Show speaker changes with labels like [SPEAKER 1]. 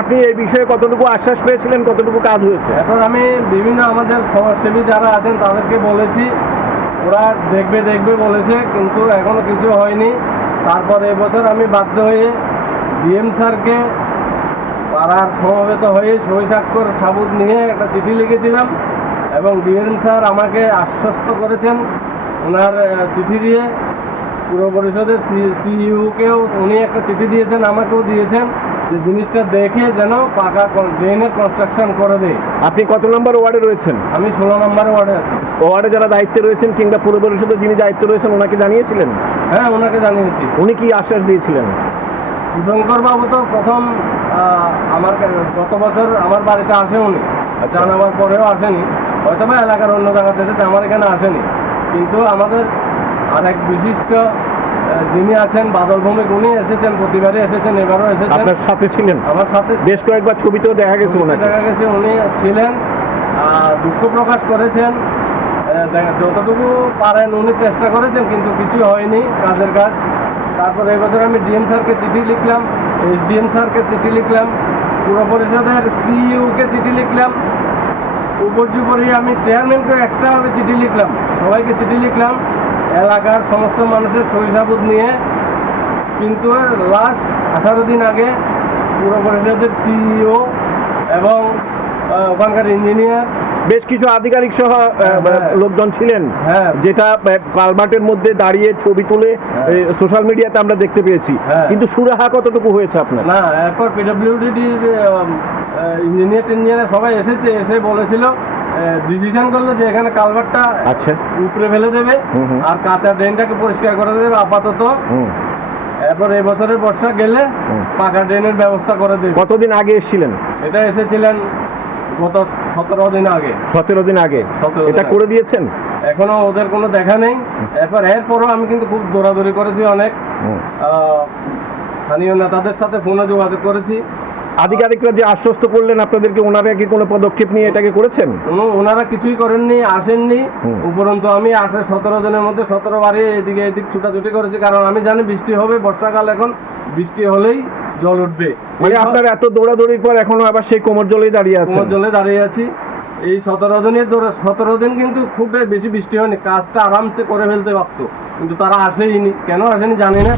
[SPEAKER 1] আপনি এই বিষয়ে কতটুকু আশ্বাস পেয়েছিলেন, কতটুকু কাজ হয়েছে?
[SPEAKER 2] এখন আমি বিভিন্ন আমাদের সমাজসেবী যারা আছেন, তাদেরকে বলেছি, ওরা দেখবে দেখবে বলেছে, কিন্তু এখনও কিছু হয়নি। তারপর এবছর আমি বাধ্য হয়ে ডিএম স্যারকে পাড়ার সমবেত হয়ে সই স্বাক্ষর সাবুত নিয়ে একটা চিঠি লিখেছিলাম এবং ডিএম স্যার আমাকে আশ্বস্ত করেছেন ওনার চিঠি দিয়ে। পুর পরিষদের সিইউকেও উনি একটা চিঠি দিয়েছেন, আমাকেও দিয়েছেন। যে জিনিসটা দেখে যেন পাকা ড্রেনের কনস্ট্রাকশন করে দেয়
[SPEAKER 1] আপনি কত নম্বর ওয়ার্ডে রয়েছেন?
[SPEAKER 2] আমি ষোলো নম্বরে ওয়ার্ডে আছি।
[SPEAKER 1] ওয়ার্ডে যারা দায়িত্বে রয়েছেন কিংবা পুর পরিষদের যিনি দায়িত্বে রয়েছেন ওনাকে জানিয়েছিলেন?
[SPEAKER 2] হ্যাঁ ওনাকে জানিয়েছি।
[SPEAKER 1] উনি কি আশ্বাস দিয়েছিলেন?
[SPEAKER 2] শঙ্কর বাবু তো প্রথম আমার গত বছর আমার বাড়িতে আসে উনি।
[SPEAKER 1] আচ্ছা।
[SPEAKER 2] জানাবার পরেও আসেনি। হয়তো বা এলাকার অন্য জায়গাতে এসেছে আমার এখানে আসেনি। কিন্তু আমাদের আরেক বিশিষ্ট আহ, যিনি আছেন বাদল ভৌমিক উনি এসেছেন প্রতিবারই এসেছেন এবারও এসেছেন।
[SPEAKER 1] আপনার সাথে ছিলেন?
[SPEAKER 2] আমার সাথে
[SPEAKER 1] বেশ কয়েকবার ছবিতেও দেখা গেছে ওনাকে।
[SPEAKER 2] দেখা গেছে উনি ছিলেন। দুঃখ প্রকাশ করেছেন। যতটুকু পারেন উনি চেষ্টা করেছেন কিন্তু কিছু হয়নি কাজের কাজ। তারপর এবছর আমি ডিএম স্যারকে চিঠি লিখলাম এসডিএম স্যারকে চিঠি লিখলাম পুর পরিষদের সিইউকে চিঠি লিখলাম উপর্যুপরি আমি চেয়ারম্যানকে এক্সট্রাভাবে চিঠি লিখলাম। সবাইকে চিঠি লিখলাম। এলাকার সমস্ত মানুষের সহিসাবুদ নিয়ে কিন্তু লাস্ট আঠারো দিন আগে পুর পরিষদের সিইও এবং ওখানকার ইঞ্জিনিয়ার
[SPEAKER 1] বেশ কিছু আধিকারিক সহ
[SPEAKER 2] হ্যাঁ।
[SPEAKER 1] লোকজন ছিলেন
[SPEAKER 2] হ্যাঁ।
[SPEAKER 1] যেটা আহ, কালভার্টের মধ্যে দাঁড়িয়ে ছবি তুলে
[SPEAKER 2] হ্যাঁ।
[SPEAKER 1] সোশ্যাল মিডিয়াতে আমরা দেখতে পেয়েছি
[SPEAKER 2] হ্যাঁ।
[SPEAKER 1] কিন্তু সুরাহা কতটুকু হয়েছে আপনার
[SPEAKER 2] না এরপর পিডব্লিউডির ইঞ্জিনিয়ার টিঞ্জিনিয়ার সবাই এসেছে এসে বলেছিল ডিসিশন করল যে এখানে কালভারটা
[SPEAKER 1] আচ্ছা।
[SPEAKER 2] উপরে ফেলে দেবে। আর কাঁচা ড্রেনটাকে পরিষ্কার করে দেবে আপাতত। এরপর এবছরের বর্ষা গেলে। পাকা ড্রেনের ব্যবস্থা করে দেবে।
[SPEAKER 1] কতদিন আগে এসেছিলেন?
[SPEAKER 2] এটা এসেছিলেন গত সতেরো দিন আগে।
[SPEAKER 1] সতেরো দিন আগে।
[SPEAKER 2] 17
[SPEAKER 1] এটা করে দিয়েছেন?
[SPEAKER 2] এখনও ওদের কোনো দেখা নেই। এরপর এরপরও আমি কিন্তু খুব দৌড়াদৌড়ি করেছি অনেক। স্থানীয় নেতাদের সাথে ফোনে যোগাযোগ করেছি।
[SPEAKER 1] আধিকারিকরা যে আশ্বস্ত করলেন আপনাদেরকে ওনারা কি কোনো পদক্ষেপ নিয়ে এটাকে করেছেন?
[SPEAKER 2] ওনারা কিছুই করেননি আসেননি। উপরন্তু আমি আঠারো সতেরো জনের মধ্যে সতেরো বারে এদিকে এদিক ছুটাছুটি করেছি কারণ আমি জানি বৃষ্টি হবে বর্ষাকাল এখন বৃষ্টি হলেই জল উঠবে।
[SPEAKER 1] মানে আপনার এত দৌড়াদৌড়ির পর এখনও আবার সেই কোমর জলেই দাঁড়িয়ে আছে
[SPEAKER 2] কুমোর জলে দাঁড়িয়ে আছি। এই সতেরো দিনের ধরে সতেরো দিন কিন্তু খুব বেশি বৃষ্টি হয়নি কাজটা আরামসে করে ফেলতে পারতো। কিন্তু তারা আসেইনি। কেন আসেনি জানি না।